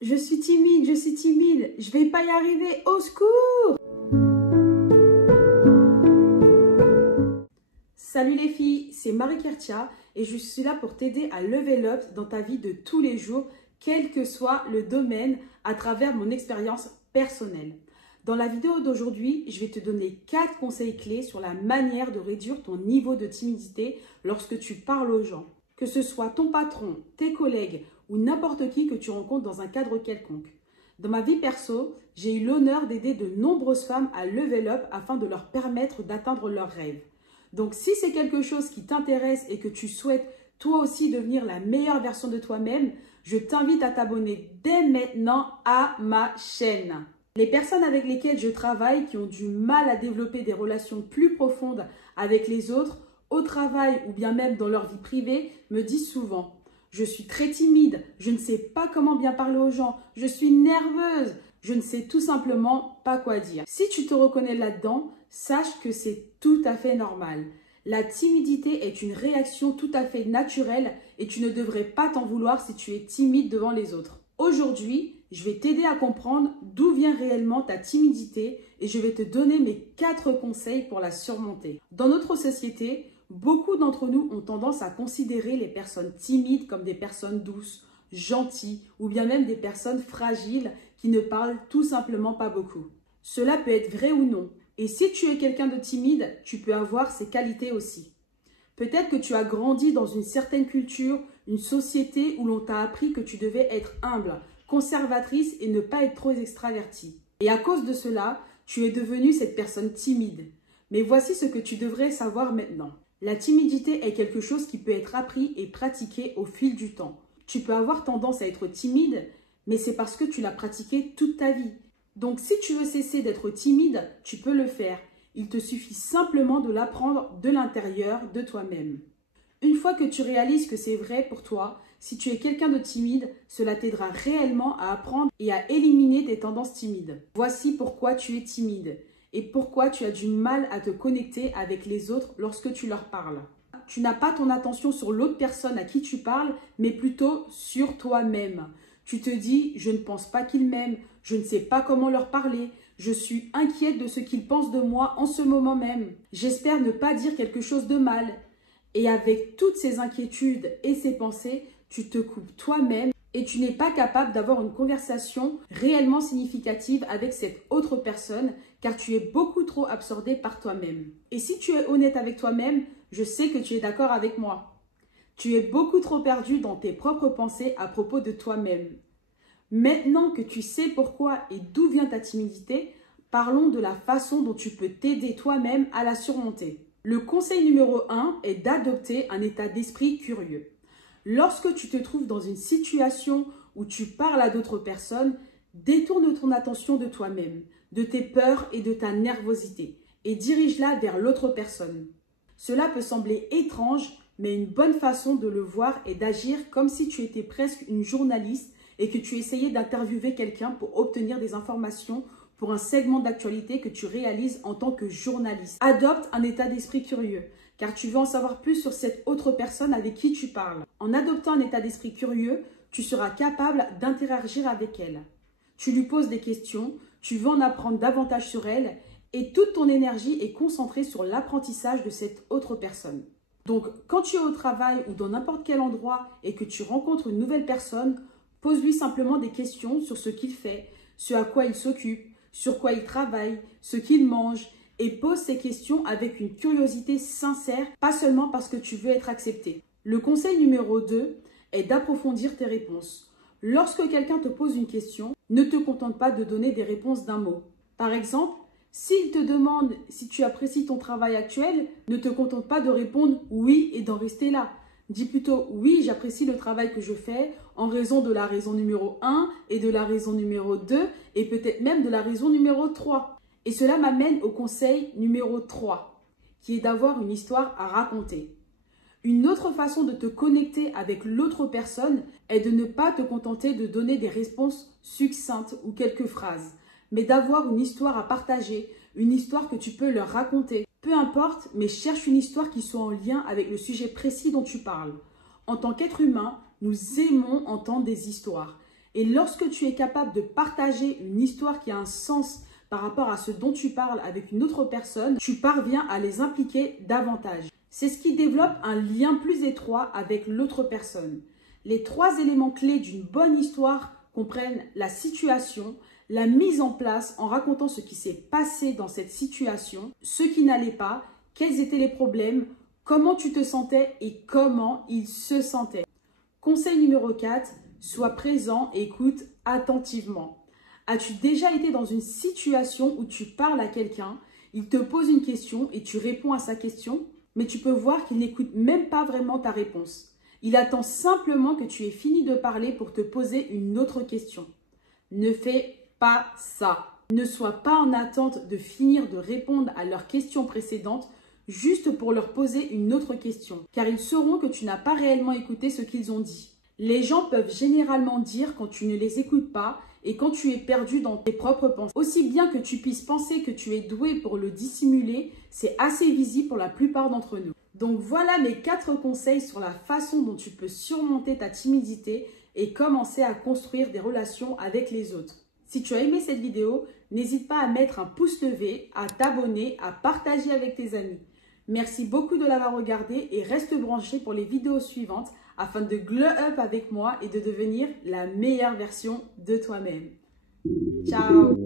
Je suis timide, je vais pas y arriver, au secours! Salut les filles, c'est Marie Kertia et je suis là pour t'aider à level up dans ta vie de tous les jours, quel que soit le domaine, à travers mon expérience personnelle. Dans la vidéo d'aujourd'hui, je vais te donner 4 conseils clés sur la manière de réduire ton niveau de timidité lorsque tu parles aux gens. Que ce soit ton patron, tes collègues ou n'importe qui que tu rencontres dans un cadre quelconque. Dans ma vie perso, j'ai eu l'honneur d'aider de nombreuses femmes à level up afin de leur permettre d'atteindre leurs rêves. Donc si c'est quelque chose qui t'intéresse et que tu souhaites toi aussi devenir la meilleure version de toi-même, je t'invite à t'abonner dès maintenant à ma chaîne. Les personnes avec lesquelles je travaille qui ont du mal à développer des relations plus profondes avec les autres, au travail ou bien même dans leur vie privée, me disent souvent « Je suis très timide, je ne sais pas comment bien parler aux gens, je suis nerveuse, je ne sais tout simplement pas quoi dire. » Si tu te reconnais là-dedans, sache que c'est tout à fait normal. La timidité est une réaction tout à fait naturelle et tu ne devrais pas t'en vouloir si tu es timide devant les autres. Aujourd'hui, je vais t'aider à comprendre d'où vient réellement ta timidité et je vais te donner mes 4 conseils pour la surmonter. Dans notre société, beaucoup d'entre nous ont tendance à considérer les personnes timides comme des personnes douces, gentilles ou bien même des personnes fragiles qui ne parlent tout simplement pas beaucoup. Cela peut être vrai ou non. Et si tu es quelqu'un de timide, tu peux avoir ces qualités aussi. Peut-être que tu as grandi dans une certaine culture, une société où l'on t'a appris que tu devais être humble, conservatrice et ne pas être trop extravertie. Et à cause de cela, tu es devenue cette personne timide. Mais voici ce que tu devrais savoir maintenant. La timidité est quelque chose qui peut être appris et pratiqué au fil du temps. Tu peux avoir tendance à être timide, mais c'est parce que tu l'as pratiqué toute ta vie. Donc si tu veux cesser d'être timide, tu peux le faire. Il te suffit simplement de l'apprendre de l'intérieur de toi-même. Une fois que tu réalises que c'est vrai pour toi, si tu es quelqu'un de timide, cela t'aidera réellement à apprendre et à éliminer tes tendances timides. Voici pourquoi tu es timide et pourquoi tu as du mal à te connecter avec les autres lorsque tu leur parles. Tu n'as pas ton attention sur l'autre personne à qui tu parles, mais plutôt sur toi-même. Tu te dis « je ne pense pas qu'ils m'aiment, je ne sais pas comment leur parler, je suis inquiète de ce qu'ils pensent de moi en ce moment même. J'espère ne pas dire quelque chose de mal. » Et avec toutes ces inquiétudes et ces pensées, tu te coupes toi-même et tu n'es pas capable d'avoir une conversation réellement significative avec cette autre personne car tu es beaucoup trop absorbé par toi-même. Et si tu es honnête avec toi-même, je sais que tu es d'accord avec moi. Tu es beaucoup trop perdu dans tes propres pensées à propos de toi-même. Maintenant que tu sais pourquoi et d'où vient ta timidité, parlons de la façon dont tu peux t'aider toi-même à la surmonter. Le conseil numéro 1 est d'adopter un état d'esprit curieux. Lorsque tu te trouves dans une situation où tu parles à d'autres personnes, détourne ton attention de toi-même, de tes peurs et de ta nervosité et dirige-la vers l'autre personne. Cela peut sembler étrange, mais une bonne façon de le voir est d'agir comme si tu étais presque une journaliste et que tu essayais d'interviewer quelqu'un pour obtenir des informations pour un segment d'actualité que tu réalises en tant que journaliste. Adopte un état d'esprit curieux, car tu veux en savoir plus sur cette autre personne avec qui tu parles. En adoptant un état d'esprit curieux, tu seras capable d'interagir avec elle. Tu lui poses des questions, tu veux en apprendre davantage sur elle et toute ton énergie est concentrée sur l'apprentissage de cette autre personne. Donc, quand tu es au travail ou dans n'importe quel endroit et que tu rencontres une nouvelle personne, pose-lui simplement des questions sur ce qu'il fait, ce à quoi il s'occupe, sur quoi il travaille, ce qu'il mange et pose ces questions avec une curiosité sincère, pas seulement parce que tu veux être accepté. Le conseil numéro 2 est d'approfondir tes réponses. Lorsque quelqu'un te pose une question, ne te contente pas de donner des réponses d'un mot. Par exemple, s'il te demande si tu apprécies ton travail actuel, ne te contente pas de répondre « oui » et d'en rester là. Dis plutôt « oui, j'apprécie le travail que je fais en raison de la raison numéro 1 et de la raison numéro 2 et peut-être même de la raison numéro 3. » Et cela m'amène au conseil numéro 3, qui est d'avoir une histoire à raconter. Une autre façon de te connecter avec l'autre personne est de ne pas te contenter de donner des réponses succinctes ou quelques phrases, mais d'avoir une histoire à partager, une histoire que tu peux leur raconter. Peu importe, mais cherche une histoire qui soit en lien avec le sujet précis dont tu parles. En tant qu'être humain, nous aimons entendre des histoires. Et lorsque tu es capable de partager une histoire qui a un sens par rapport à ce dont tu parles avec une autre personne, tu parviens à les impliquer davantage. C'est ce qui développe un lien plus étroit avec l'autre personne. Les 3 éléments clés d'une bonne histoire comprennent la situation, la mise en place en racontant ce qui s'est passé dans cette situation, ce qui n'allait pas, quels étaient les problèmes, comment tu te sentais et comment il se sentait. Conseil numéro 4, sois présent et écoute attentivement. As-tu déjà été dans une situation où tu parles à quelqu'un, il te pose une question et tu réponds à sa question, mais tu peux voir qu'il n'écoute même pas vraiment ta réponse. Il attend simplement que tu aies fini de parler pour te poser une autre question. Ne fais pas ça. Ne sois pas en attente de finir de répondre à leurs questions précédentes juste pour leur poser une autre question, car ils sauront que tu n'as pas réellement écouté ce qu'ils ont dit. Les gens peuvent généralement dire quand tu ne les écoutes pas et quand tu es perdu dans tes propres pensées. Aussi bien que tu puisses penser que tu es doué pour le dissimuler, c'est assez visible pour la plupart d'entre nous. Donc voilà mes 4 conseils sur la façon dont tu peux surmonter ta timidité et commencer à construire des relations avec les autres. Si tu as aimé cette vidéo, n'hésite pas à mettre un pouce levé, à t'abonner, à partager avec tes amis. Merci beaucoup de l'avoir regardé et reste branché pour les vidéos suivantes afin de glow up avec moi et de devenir la meilleure version de toi-même. Ciao!